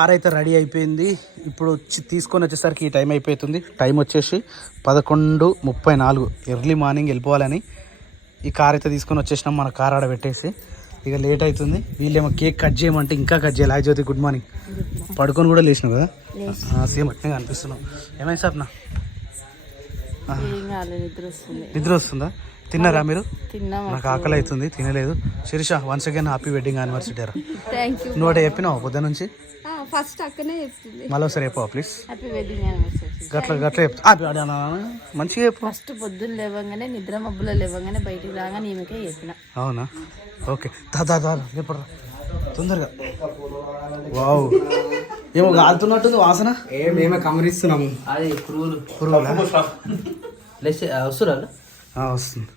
Car అయితే ready అయిపోయింది. ఇప్పుడు తీసుకొని వచ్చేసరికి ఈ టైం అయిపోతుంది. టైం వచ్చేసి 11:34 ఎర్లీ మార్నింగ్ వెళ్ళిపోవాలని ఈ కార్ అయితే తీసుకొని వచ్చేసినాం. మన కార్ ఆడ పెట్టేసి ఇక లేట్ అవుతుంది. వీళ్ళేమో కేక్ కట్ చేయమంటే ఇంకా కట్ చేయాలి. హాయ్ జ్యోతి, గుడ్ మార్నింగ్. పడుకొని కూడా లేచినావు కదా, సేమ్ అట్నే అనిపిస్తున్నావు. ఏమైంది సార్? నిద్ర వస్తుందా? తిన్నారా మీరు? నాకు ఆకలి అవుతుంది, తినలేదు. Shirisha, once again happy wedding anniversary రా. నువ్వు అటే చెప్పినావు పొద్దు నుంచి, ఫస్ట్ అక్కనే చెప్తుంది. మళ్ళీ ఒకసారి చెప్పావా ప్లీజ్? Happy wedding anniversary. గట్ల చెప్తా మంచిగా చెప్పు. ఫస్ట్ పొద్దున్న లేవగానే, నిద్ర మబ్బులో లేవగానే బయటికి రాగానే ఈమెకే చెప్పిన. అవునా? ఓకే, దాదా చెప్పరా తొందరగా. వావ్, ఏమో కాలుతున్నట్టుంది వాసన. మేమే కమరిస్తున్నాము. అది పురుగులు వస్తురా వస్తుంది.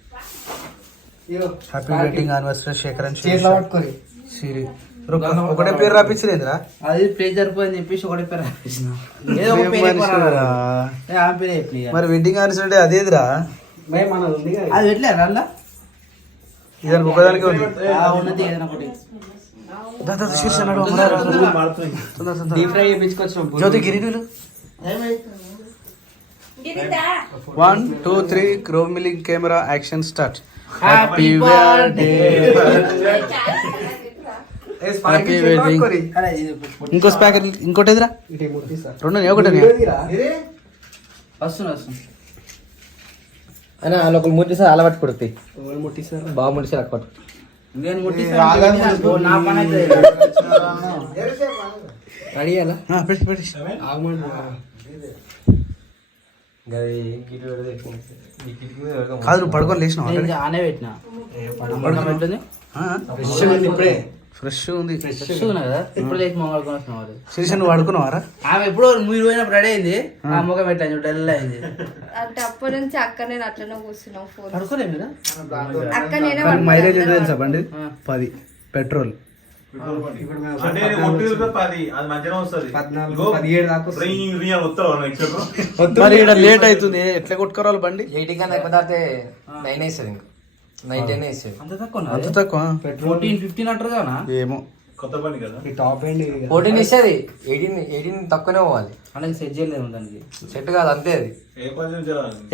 హ్యాపీ వెడ్డింగ్ యానివర్సరీ శేఖర్ అని సిరి. ఒకటే పేరు రాపించలేదురా? అది పేరు సరిపోయింది చెప్పేసి ఒకటే పేరు రాపించిన. మరి వెడ్డింగ్ యానివర్సరీ అదేదిరా? అది పెట్టలేరు అలా ఇద్దరు ఒకదానికి ఉంది. ఉన్నది ఏదైనా ఒకటి జ్యోతి గిరిలు 1 2 3 Crowe milling camera action start. Happy birthday, happy wedding. ఇంకో స్పాకెట్, ఇంకోటి ఎదురా? రెండు ఒకటి వస్తుంది. అయినా వాళ్ళు ఒకరు ముట్టిస్తారు, అలా పట్టు కొడుతాయి. బాగా ముట్టిస్తారు అక్కడ పట్టు. రెడీ అలా కాదు, నువ్వు పడుకొని లేచినావు? ఆనే పెట్టినా ఇప్పుడే ఫ్రెష్ ఉంది కదా. ఇప్పుడు లేచి మొగడుకొని శిరీష, నువ్వు పడుకున్నావారా? ఆమె ఎప్పుడో మీరు పోయినప్పుడు రెడీ అయింది. ఆ మొగ పెట్టాను డల్ అయింది. అంటే అప్పటి నుంచి అక్క నేను అట్లనే కూర్చున్నాం. పడుకోలే మీరు? అక్క నేనే మైలేజ్ ఎంత తెలుసా బండి? 10 పెట్రోల్. మరి ఇక్కడ లేట్ అవుతుంది, ఎట్లా కొట్టుకోవాలి బండి? 18 కన్నా ఎక్కువ దాటితే 9 వేస్తుంది. ఇంకా 9 10 వేస్తుంది. అంత తక్కువ? అంత తక్కువ? 14-15 అంటారు కదా. ఏమో, కొత్త బండి కదా. 14 ఇస్తుంది. 18 తక్కువనే పోవాలి. అలాగే సెట్ చేయలేదు దానికి. సెట్ కాదు అంతే. అది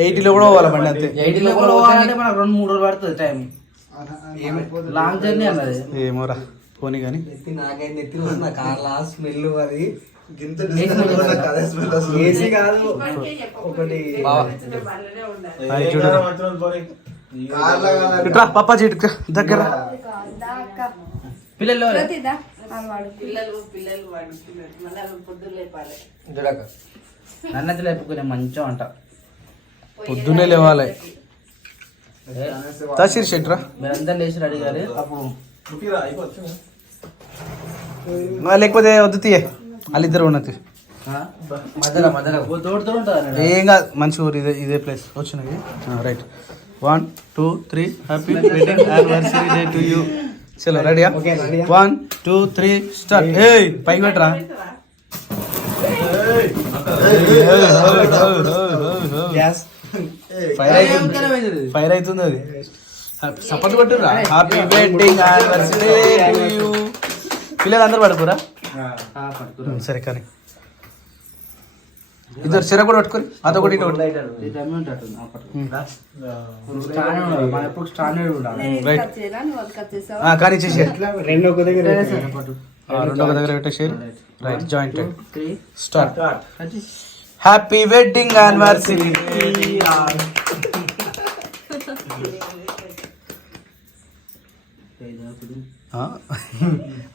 80లో కూడా పోవాలి బండి అంతే. 80లో కూడా పోవాలంటే మనకు 2-3 రోజులు పడుతుంది టైం. లాంగ్ జర్నీ అన్నది. ఏమోరా, పోనీ కానీ. నాకైతే కార్లా స్మెల్ అది పప్పాజీ దగ్గర పిల్లలు నన్నది లేపుకునే మంచిగా అంట. పొద్దున్నే లేవాలి. తసిరి షెట్రా మీరందరూ లేచి రెడీ గారు. అప్పుడు లేకపోతే వద్దు తీయే, వాళ్ళిద్దరు ఉన్నది మధ్యలో తోడుతూ ఉంటుంది. ఏం కాదు, మంచి ఊరు. ఇదే ప్లేస్ వచ్చినది. Right, 1 2 3 happy wedding anniversary day to you. చలో రెడీయా? 1 2 3 స్టార్ట్. ఏ పైకి పెట్టరా. ఫైర్ అవుతుంది అది. సపోర్ట్ కొట్టురా. Happy wedding anniversary to you. పిల్లలు అందరూ పడుకోరా? సరే కానీ ఇద్దరు చెర కూడా పట్టుకొని అదొకటి కానీ చేసి రెండు ఒక దగ్గర పెట్టేసారు. Right, jointed start. Happy wedding anniversary.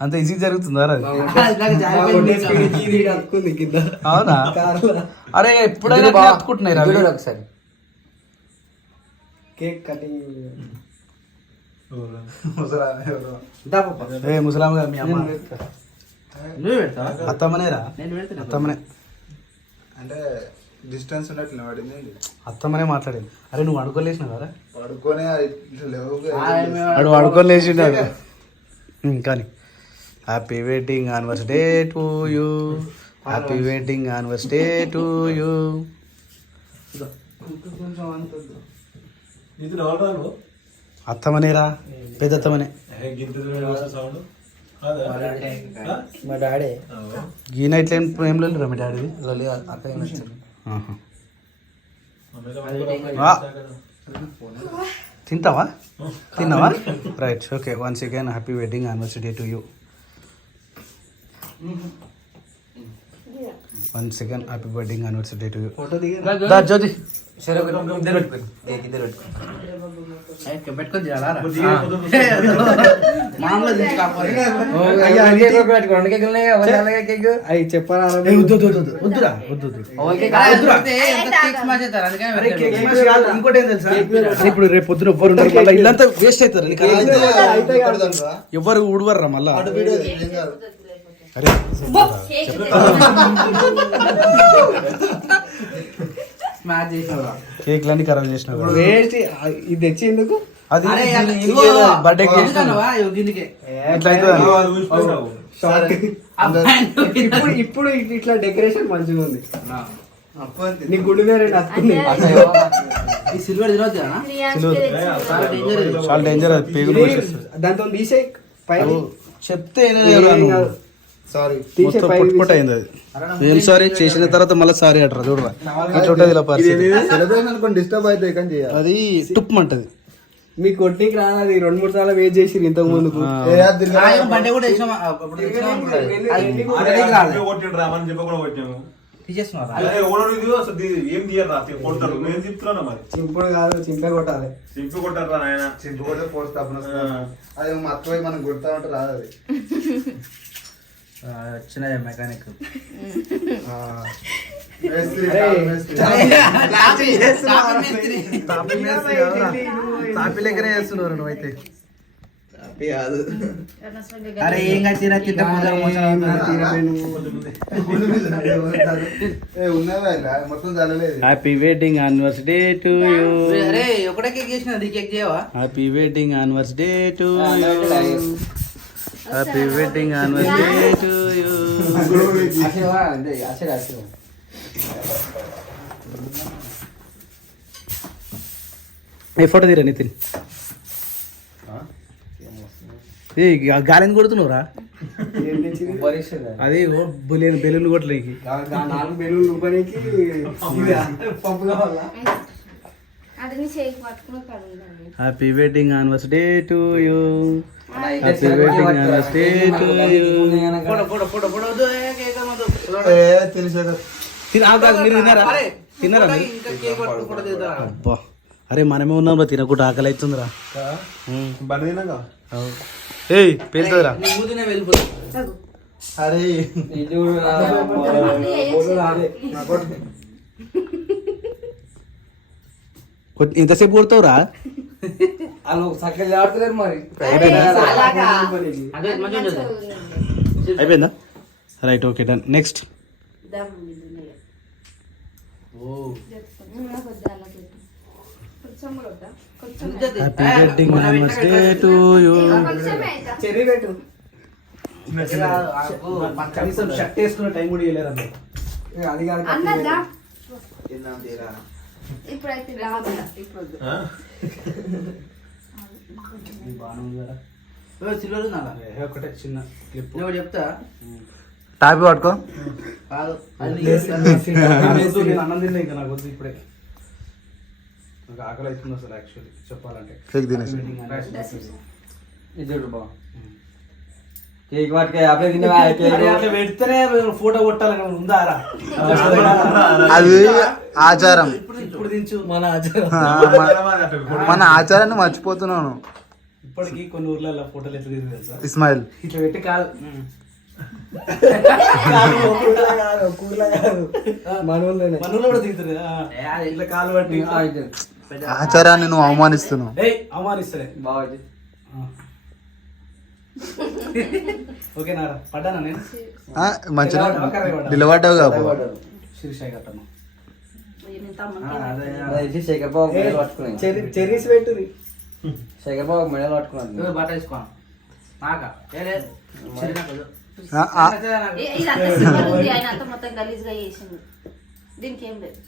అంత ఈజీ జరుగుతుందా? అవునా? అరే ఎప్పుడైనా అతుకుంటున్నాయి ఒకసారి. కేక్ కటింగ్ ముసలాం గారు, మీ అమ్మ అత్తమ్మనేరా? అత్తమ్మనే అంటే డిస్టెన్స్ ఉన్నట్లు పడింది. అత్తమ్మనే మాట్లాడేది. అరే నువ్వు అడుకోలేసినావు కదా? పడుకోనే అడుకోలేసిండు కానీ. Happy wedding anniversary day to you. Happy wedding anniversary day to you. అత్తమనేరా? పెద్ద అత్తమనే. మా డాడీ ఈ నైట్ ఏం లేదు మీ డాడీది అక్కయ్య నచ్చింది. ఆహా. ఆ. తింటావా తిన్నావా right okay once again happy wedding anniversary to you once again happy wedding anniversary to you దా జ్యోతి సరే ఒక ఇద్దరు పెట్టుకోండి కేక్ ఇద్దరు పెట్టుకోండి పెట్టుకొని చేయాలా అవి చెప్పరా వద్దురా వద్దు ఇంకోటి ఏం తెలుసా ఇప్పుడు రేపు పొద్దున ఎవ్వరు ఉండరు మళ్ళీ ఇల్లంతా వేస్ట్ అవుతారు నీకు ఎవ్వరు ఊడవర్రా మళ్ళా అరే స్మాష్ చేసినావురా కేక్లన్నీ ఖరాబ్ చేసినావు ఇది తెచ్చి ఎందుకు అది బర్త్డే దీనికే ఇట్లా ఇప్పుడు ఇట్లా డెకరేషన్ మంచిగా ఉంది నీ గుడి వేరే నచ్చుతుంది ఈ సిల్వర్ తినొచ్చు కదా చాలా డేంజర్ ఇది. చాలా డేంజర్ అది పేగులు దాంతో తీసే పైన చెప్తే సారీ మొత్తం పొట్టుపొట్టు అయింది అది ఏం సారీ చేసిన తర్వాత మళ్ళీ సారీ అంటారు చూడరా ఇట్లా ఉంటుంది ఇలా పరిస్థితి సెలబ్రేషన్ అనుకోని డిస్టర్బ్ అయితే కానీ చేయాలి అది టుప్ అంటది మీ కొట్టికి రాదు 2-3 సార్లు వెయిట్ చేసి ఇంతకు ముందుకు బండి కూడా వేసినాం అప్పుడు తెచ్చినాం అనుకుంటా. అది ఇంటికి రాలేదు. తీసేస్తున్నారా ఏం తీయరా కొడతారు నేను చెప్తున్నా మరి చింపుడు కాదు చింపే కొట్టాలి చింపు కొట్టారా నాయన చింపు కొట్టే పోస్ట్ అది మర్చిపోయి మనం కొడతా ఉంటే రాదు అది వచ్చిన మెకానిక్ మేస్త్రి, మేస్త్రి. తాపి లెక్కనే చేస్తున్నారు నువ్వైతే అరే ఏం కట్టిరా చిన్న మొత్తం చల్లలేదు happy wedding anniversary to you అరే ఒకటే కేక్ చేసిన అది కేక్ చేయవా happy wedding anniversary to you happy wedding anniversary to you ఏ ఫోటో తీరా నితిన్ ఏ గాలిని కొడుతున్నావురా అది బులేని బెలూన్ కొట్టలేకి 4 బెలూన్లు ఊపనికి పంపు కావాలా happy wedding anniversary to you happy wedding anniversary to you మీరు తిన్నారా తిన్నారా మీరు? అబ్బా అరే మనమే ఉన్నాం రా తినకుండా ఆకలి అవుతుందిరా బండి తిన్నాగా ఏయ్ పేలుతుందిరా అరే ఇంతసేపు కొడతావురా వాళ్ళు చక్కగా ఆడుతున్నారు మరి అయిపోయిందా right okay done next happy wedding anniversary to you cherry పెట్టు కనీసం షర్ట్ వేసుకునే టైం కూడా ఇవ్వలేరు అన్న అది కాదు ఇప్పుడైతే రాదు ఇప్పుడు సిల్వర్ ఉందా ఒకటే చిన్న క్లిప్ నువ్వు చెప్తా టాపీ పట్టుకో కాదు నేను అన్నం తిన్నా ఇంకా నాకు వద్దు ఇప్పుడే నాకు ఆకలి అవుతుంది అసలు యాక్చువల్లీ చెప్పాలంటే కేక్ తినేసి ఇది బా కేక్ వాటికి అప్పుడే తిన్నా అరే అట్లా పెడితేనే ఫోటో కొట్టాలని ఉందారా అది ఆచారం ఇప్పుడు దించు మన ఆచారం మన ఆచారాన్ని మర్చిపోతున్నాను ఇప్పటికి కొన్ని ఊర్లలో ఫోటోలు ఎట్లా తీసి తెలుసా ఇస్మాయిల్ ఇట్లా పెట్టి కాదు మనోళ్ళనే మనలో కూడా దిగుతుంది ఇట్లా కాలు పట్టి ఆచారాన్ని నువ్వు అవమానిస్తున్నావు ఏయ్ అవమానిస్తాడే బాగా ఓకేనారా పడ్డానా నేను మంచిగా నిలబడ్డావు కాదు శిరీషాయి కట్టను శేఖర్ బాబు మెడల్ పట్టుకున్నాను చెర్రీస్ పెట్టుది శేఖర్ బాబు మెడల్ పట్టుకున్నాను బట్ట వేసుకోను నాకా ఆయన అంతా మొత్తం గలీజ్గా చేసింది దీనికి ఏం లేదు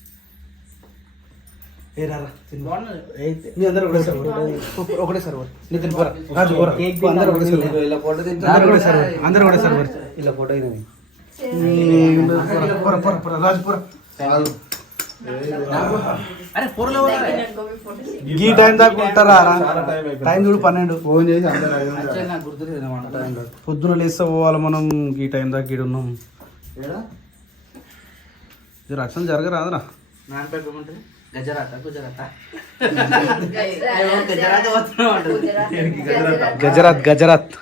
ఏ రారా మీ అందరూ ఒకటేసారి ఒకటేసారి నితిన్ పోరా రాజు పోరా అందరూ ఒకటేసారి ఇలా ఫోటో అందరూ ఒకటేసారి ఇలా ఫోటో అయినది పోరా పోరా పోరా రాజు పోరా అరే పోరలో ఈ టైం దాకా ఉంటారా టైం చూడు 12 ఫోన్ చేసి అందరూ పొద్దున లేస్తే పోవాలి మనం ఈ టైం దాకా ఈడ ఉన్నాం రక్షణ జరగరాదురా గజరాత్ గజరాత్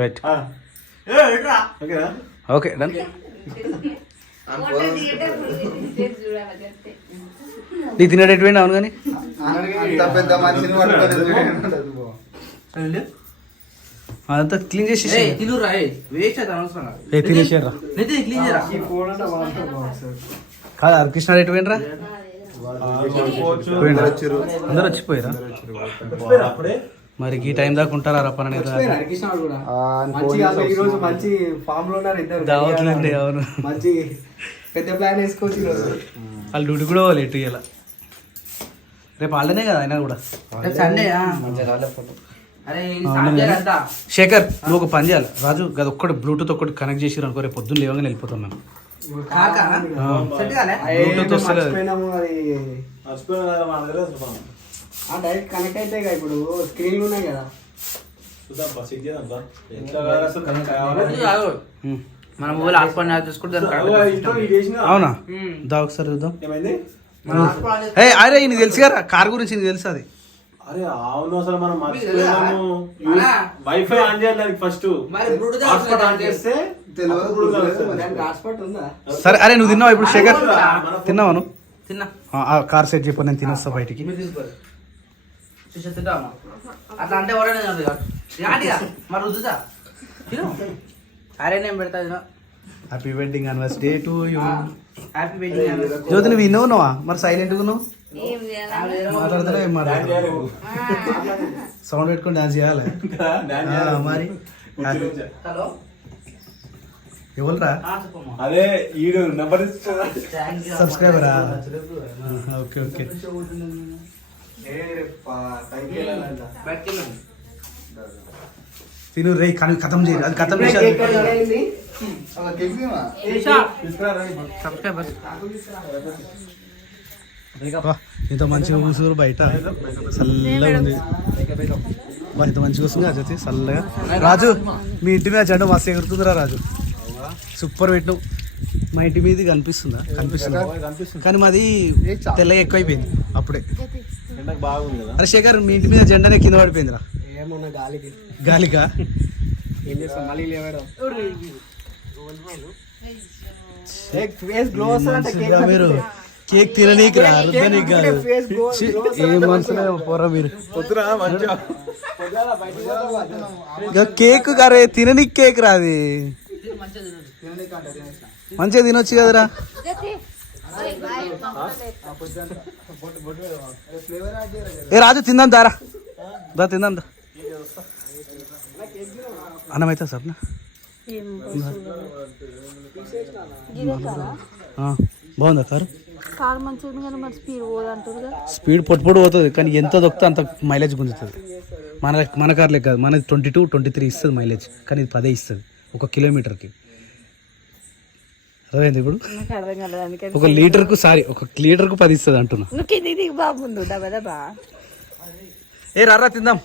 రైట్ ఓకే డన్ నీ తినేటటువంటి అవును కానీ అంత పెద్ద మనిషిని పట్టుకొని అదంతా క్లీన్ చేసి తినేసారా కాదు హరికృష్ణ రెడ్డి పోయినరా అందరు వచ్చిపోయారా మరి ఈ టైం దాకా ఉంటారా రప్పన ఈరోజు మంచి ఫామ్ లో ఉన్నారు ఇద్దరు దావట్లండి అవును మంచి పెద్ద ప్లాన్ వేసుకోవచ్చు ఈరోజు వాళ్ళు డ్యూటీ కూడా లేట్ ఇయ్యాల రేపు వాళ్ళనే కదా అయినా కూడా సండే శేఖర్ నువ్వు ఒక పని చేయాలి రాజు అది ఒక్కటి బ్లూటూత్ ఒక్కటి కనెక్ట్ చేసి అనుకో రేపు పొద్దున్న లేవగానే వెళ్ళిపోతాం మేము బ్లూటూత్ వస్తలేదు డైరెక్ట్ కనెక్ట్ అయితే ఇప్పుడు స్క్రీన్లు ఉన్నాయి కదా మన మొబైల్ హాస్పాట్ చూసుకుంటే అవునా దా ఒకసారి చూద్దాం అరే నీకు తెలుసు కదా కార్ గురించి నీకు తెలుసు అది అరే అవును అసలు మనం మర్చిపోయాము వైఫై ఆన్ చేయాలి ఫస్ట్ హాట్స్పాట్ ఆన్ చేస్తే హాట్స్పాట్ ఉందా సరే అరే నువ్వు తిన్నావా ఇప్పుడు శేఖర్ తిన్నావా నువ్వు తిన్నా కార్ సెట్ చెప్పు నేను తినొస్తా బయటికి అట్లా అంటే ఎవరైనా మరి రుద్దుతా అరే నేను పెడతా happy wedding anniversary to you happy wedding Jyothi నువ్వు విన్నావు మరి సైలెంట్గా ఉన్నావు మాట్లాడుతున్నా ఏం సౌండ్ పెట్టుకొని డాన్స్ చేయాలి మరి హలో ఎవరురా అదే ఈడు నెంబర్ సబ్స్క్రైబరా ఓకే ఓకే తిను రే కానీ కథం చేయరు అది కథం చేశారు ఇంత మంచిగా కూర్చున్నారు బయట చల్లగా ఉంది ఇంత మంచిగా వస్తుంది జ్యోతి చల్లగా రాజు మీ ఇంటి మీద జెండా మస్తు ఎగురుతుందిరా రాజు సూపర్ పెట్టినావు మా ఇంటి మీద కనిపిస్తుందా కనిపిస్తుందా కానీ మాది తెల్లగా ఎక్కువైపోయింది అప్పుడే బాగుంది అరే శేఖర్ మీ ఇంటి మీద జెండానే కింద పడిపోయిందిరా ఏమన్నా గాలికి గాలికా ఏం చేస్తాం మళ్ళీ లేవడం ఫేస్ గ్లో వస్తుందంటే మీరు కేక్ తిననీకి రా రుద్దనీకి కాదు ఏ మనసులో పోరా మీరు కేక్ కరే తిననీకి కేక్ రాది మంచిగా తినొచ్చు కదరా ఏ రాజు తిందాం దారా దా తిందాం దా అన్నమైతే సప్న బాగుందా కారు కార్ మంచిగా ఉంది కానీ మరి స్పీడ్ పోదంటారు స్పీడ్ పొట్టు పోతుంది కానీ ఎంత దొక్కితే అంత మైలేజ్ గుంజుతుంది మన కార్ లెక్క కాదు మనది 22-23 ఇస్తుంది మైలేజ్ కానీ ఇది 10 ఇస్తుంది 1 కిలోమీటర్కి అదేంది ఇప్పుడు అర్థం కాలేదు అందుకని 1 లీటర్కు 10 ఇస్తుంది అంటున్నా నువ్వు కిందికి బాగుండు దబా ఏ రారా తిందాం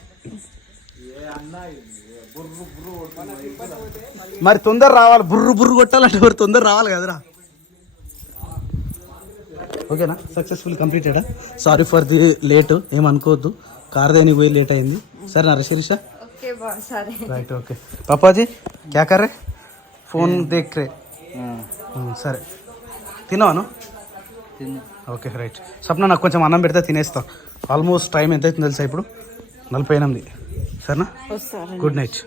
మరి తొందర రావాలి బుర్రు బుర్రు కొట్టాలంటే మరి తొందర రావాలి కదరా ఓకేనా సక్సెస్ఫుల్ కంప్లీటెడా సారీ ఫర్ ది లేట్ ఏమనుకోవద్దు కార్ దేనికి పోయి లేట్ అయింది సరే నా శిరీష రైట్ ఓకే పాపాజీ క్యా కర్ రే ఫోన్ దేఖ్ రే సరే తిన్నావాను ఓకే రైట్ స్వప్న నాకు కొంచెం అన్నం పెడితే తినేస్తా ఆల్మోస్ట్ టైం ఎంత అవుతుంది తెలుసా ఇప్పుడు 48 సరేనా గుడ్ నైట్